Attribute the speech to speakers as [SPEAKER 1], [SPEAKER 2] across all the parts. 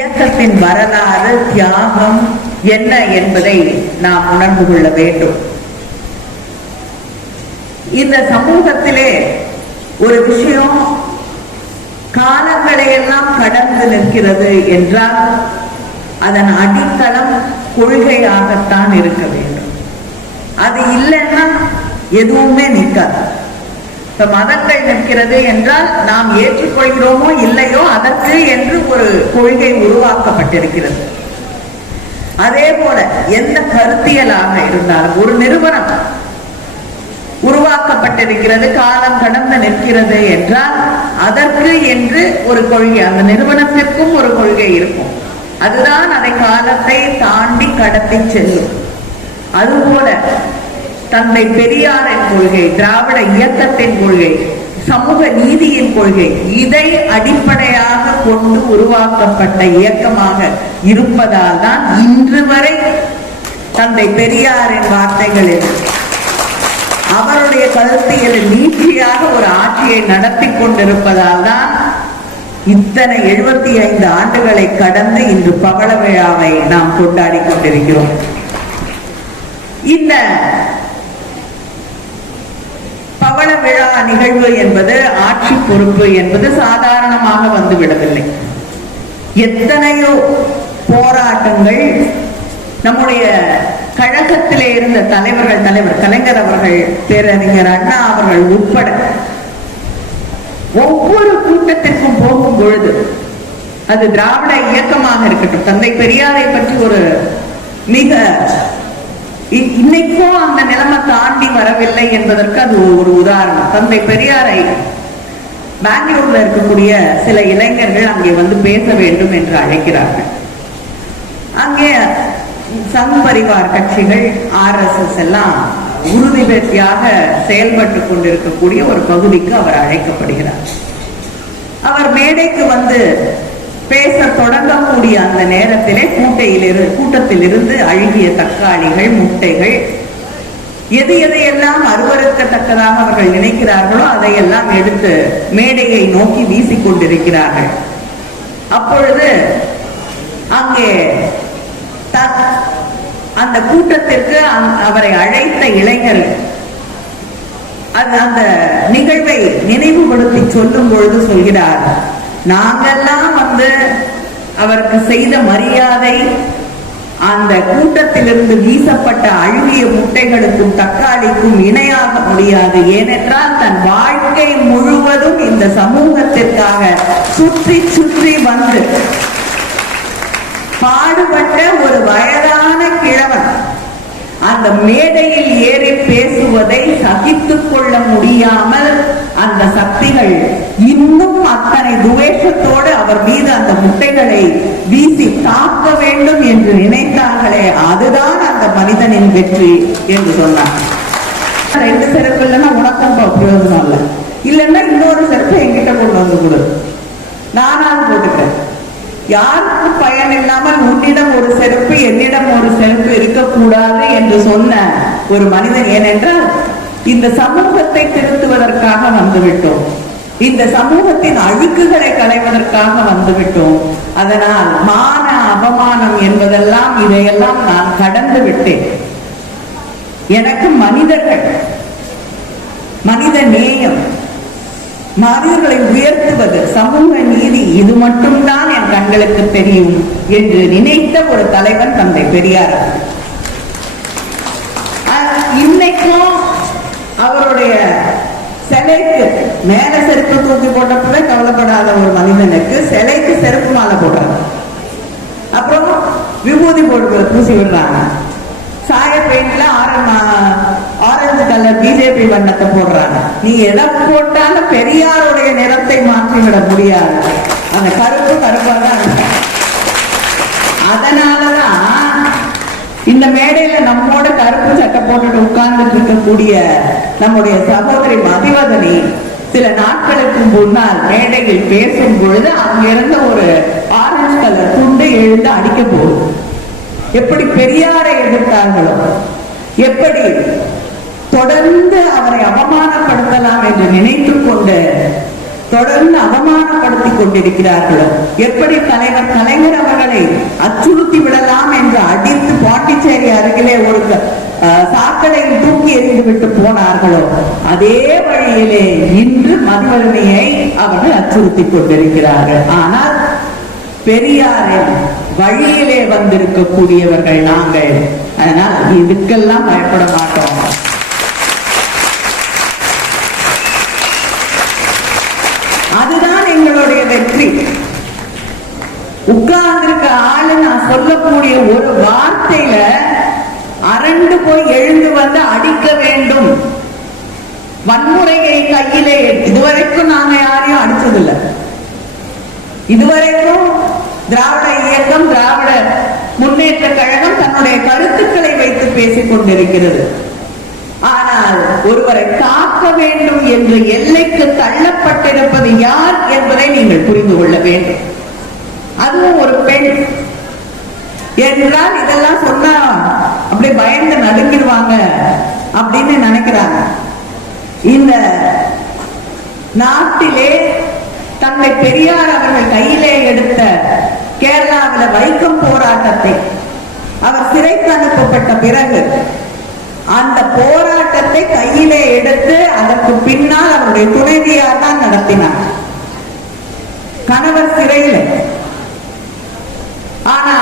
[SPEAKER 1] இயக்கத்தின் வரலாறு தியாகம் என்ன என்பதை நாம் உணர்ந்து கொள்ள வேண்டும். இந்த சமூகத்திலே ஒரு விஷயம் காலங்களை எல்லாம் கடந்து நிற்கிறது என்றால் அதன் அடித்தளம் கொள்கையாகத்தான் இருக்க வேண்டும். அது இல்லைன்னா எதுவுமே நிற்காது. மதங்கள் நிற்கிறது என்றால் நாம் ஏற்றுக்கொள்கிறோமோ இல்லையோ அதற்கு என்று ஒரு கொள்கை உருவாக்கப்பட்டிருக்கிறது. அதே போல எந்த கருத்தியலாக இருந்தாலும் ஒரு நிறுவனம் உருவாக்கப்பட்டிருக்கிறது காலம் கடந்து நிற்கிறது என்றால் அதற்கு என்று ஒரு கொள்கை அந்த நிறுவனத்திற்கும் ஒரு கொள்கை இருக்கும். அதுதான் அதை காலத்தை தாண்டி கடத்தி செல்லும். அதுபோல தந்தை பெரியாரின் கொள்கை திராவிட இயக்கத்தின் கொள்கை சமூக நீதியின் கொள்கை இதை அடிப்படையாக கொண்டு உருவாக்கப்பட்ட இயக்கமாக இருப்பதால் தான் இன்று வரை தந்தை பெரியாரின் வார்த்தைகளில் அவருடைய கருத்தியல் நீட்சியாக ஒரு ஆட்சியை நடத்தி கொண்டிருப்பதால் தான் இத்தனை எழுபத்தி ஐந்து ஆண்டுகளை கடந்து இன்று பவள விழாவை நாம் கொண்டாடி கொண்டிருக்கிறோம். இந்த பவள விழா நிகழ்வு என்பது ஆட்சி பொறுப்பு என்பது சாதாரணமாக வந்துவிடவில்லை. எத்தனையோ போராட்டங்கள் நம்முடைய கழகத்திலே இருந்த தலைவர்கள் தலைவர் கலைஞர் அவர்கள் பேரறிஞர் அண்ணா அவர்கள் உட்பட ஒவ்வொரு கூட்டத்திற்கும் போகும் பொழுது அது திராவிட இயக்கமாக இருக்கட்டும். தந்தை பெரியாரை பற்றி ஒரு மிக இன்னைக்கும் அந்த நிலைமை தாண்டி வரவில்லை என்பதற்கு அது ஒரு உதாரணம். தந்தை பெரியாரை பெங்களூர்ல இருக்கக்கூடிய சில இளைஞர்கள் அங்கே வந்து பேச வேண்டும் என்று அழைக்கிறார்கள். அங்கே சங் பரிவார் கட்சிகள் ஆர்எஸ்எஸ் எல்லாம் உறுதிபெற்றியாக செயல்பட்டு கொண்டிருக்கக்கூடிய ஒரு பகுதிக்கு அவர் அழைக்கப்படுகிறார். அவர் மேடைக்கு வந்து பேச தொடங்கக்கூடிய அந்த நேரத்திலே கூட்டையிலிரு கூட்டத்திலிருந்து அழுகிய தக்காளிகள் முட்டைகள் எது எதையெல்லாம் அருவருக்கத்தக்கதாக அவர்கள் நினைக்கிறார்களோ அதையெல்லாம் எடுத்து மேடையை நோக்கி வீசிக்கொண்டிருக்கிறார்கள் அப்பொழுது அங்கே த- அந்த கூட்டத்திற்கு அவரை அழைத்த இளைஞர் அது அந்த நிகழ்வை நினைவுபடுத்தி சொல்லும் பொழுது சொல்கிறார் நாங்கெல்லாம் வந்து அவருக்கு செய்த மரியாதை அந்த கூட்டத்திலிருந்து வீசப்பட்ட அழுகிய முட்டைகளுக்கும் தக்காளிக்கும் இணையாக முடியாது. ஏனென்றால் தன் வாழ்க்கை முழுவதும் இந்த சமூகத்திற்காக சுற்றி சுற்றி வந்து பாடுபட்ட ஒரு வய அந்த மேடையில் ஏறி பேசுவதை சகித்துக் கொள்ள முடியாமல் அந்த சக்திகள் இன்னும் அத்தனை துவேஷத்தோடு அவர் மீது அந்த முட்டைகளை வீசி தாக்க வேண்டும் என்று நினைத்தார்களே அதுதான் அந்த மனிதனின் வெற்றி என்று சொன்னார். ரெண்டு செருப்பு இல்லைன்னா உனக்கும் பிரயோஜனம் இல்லை. இல்லைன்னா இன்னொரு செருப்பு என்கிட்ட கொண்டு வந்து கொடு. நானாவது போட்டுக்கிறேன். யாருக்கும் பயன் இல்லாமல் உன்னிடம் ஒரு செருப்பு என்னிடம் ஒரு செருப்பு இருக்கக்கூடாது என்று சொன்ன ஒரு மனிதன் ஏனென்றால் இந்த சமூகத்தை திருத்துவதற்காக வந்துவிட்டோம். இந்த சமூகத்தின் அழுக்குகளை களைவதற்காக வந்துவிட்டோம். அதனால் மான அவமானம் என்பதெல்லாம் இதையெல்லாம் நான் கடந்து விட்டேன். எனக்கு மனிதர்கள் மனித நேயம் மனிதர்களை உயர்த்துவது சமூக நீதி இது மட்டும்தான் என் கண்களுக்கு தெரியும் என்று நினைத்த ஒரு தலைவன் தந்தை பெரியார். இன்னைக்கும் அவருடைய சிலைக்கு மேல செருப்பு தூக்கி போட்டப்பவே கவலைப்படாத ஒரு மனிதனுக்கு சிலைக்கு செருப்பு மாலை போடுறாங்க அப்புறம் விபூதி போட்டு பூசி விடுறாங்க. சாய பெயிண்ட்ல ஆரஞ்சு கலர் பிஜேபி வண்ணத்தை போடுறாங்க. நீங்க இடம் போட்டாலும் பெரியாருடைய நிறத்தை மாற்றிவிட முடியாது. அந்த கருப்பு கருப்பா தான் அதனாலதான் இந்த மேடையில நம்மோட கருப்பு சட்டை போட்டுட்டு உட்கார்ந்துட்டு இருக்கக்கூடிய நம்முடைய சகோதரி மதிவதனி சில நாட்களுக்கு முன்னால் மேடையில் பேசும் பொழுது அங்க இருந்த ஒரு ஆரஞ்சு கலர் துண்டு எழுந்து அடிக்க போகுது. எப்படி பெரியாரை எதிர்த்தார்களோ எப்படி தொடர்ந்து அவரை அவமானப்படுத்தலாம் என்று நினைத்துக் கொண்டு தொடர்ந்து அவமானப்படுத்திக் கொண்டிருக்கிறார்களோ? எப்படி தலைவர் கலைஞர் அவர்களை அச்சுறுத்தி விடலாம் என்று அடித்து பாண்டிச்சேரி அருகிலே ஒரு சாக்கடை சாக்கடையில் தூக்கி எறிந்து விட்டு போனார்களோ? அதே வழியிலே இன்று மதுவருமையை அவர்கள் அச்சுறுத்திக் கொண்டிருக்கிறார்கள். ஆனால் பெரியாரின் வழியிலே வந்திருக்கக்கூடியவர்கள் நாங்கள். அதனால் இதுக்கெல்லாம் பயப்பட மாட்டோம். அதுதான் எங்களுடைய வெற்றி. உட்கார்ந்திருக்க ஆளு நான் சொல்லக்கூடிய ஒரு வார்த்தையில அரண்டு போய் எழுந்து வந்து அடிக்க வேண்டும். வன்முறையை கையிலே இதுவரைக்கும் நாங்க யாரையும் அடிச்சதில்லை. இதுவரைக்கும் திராவிட இயக்கம் திராவிட முன்னேற்ற கழகம் தன்னுடைய கருத்துக்களை வைத்து பேசிக் கொண்டிருக்கிறது. ஆனால் ஒருவரை காக்க வேண்டும் என்று எல்லைக்கு தள்ளப்பட்டிருப்பது யார் என்பதை நீங்கள் புரிந்து கொள்ள வேண்டும். அதுவும் ஒரு பெண். என்றால் இதெல்லாம் சொன்னா அப்படியே பயந்து நடுங்கிடுவாங்க அப்படின்னு நினைக்கிறாங்க. இந்த நாட்டிலே தன்னை பெரியார் அவர்கள் கையிலே எடுத்த கேரளாவில் வைக்கம் போராட்டத்தை அவர் சிறைக்கு அனுப்பப்பட்ட பிறகு அந்த போராட்டத்தை கையிலே எடுத்து அதற்கு பின்னால் அவருடைய துணைவியார் தான் நடத்தினார். கணவர் சிறையில். ஆனா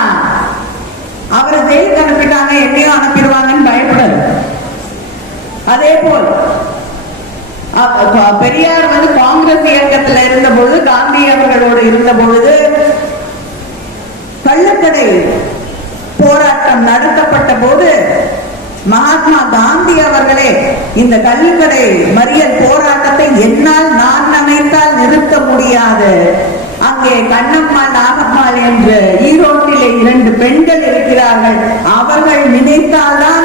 [SPEAKER 1] அவரை ஜெயிலுக்கு அனுப்பிட்டாங்க என்னையும் அனுப்பிடுவாங்கன்னு பயப்படும் அதே போல் பெரியார் வந்து காங்கிரஸ் இயக்கத்துல இருந்த பொழுது காந்தி அவர்களோடு இருந்த பொழுது கள்ளக்கடை போராட்டம் நடத்தப்பட்ட போது மகாத்மா காந்தி அவர்களே இந்த கல்லுக்கடை மறியல் போராட்டத்தை என்னால் நான் நினைத்தால் நிறுத்த முடியாது. அங்கே கண்ணம்மாள் நாகம்மாள் என்று ஈரோட்டிலே இரண்டு பெண்கள் இருக்கிறார்கள். அவர்கள் நினைத்தால்தான்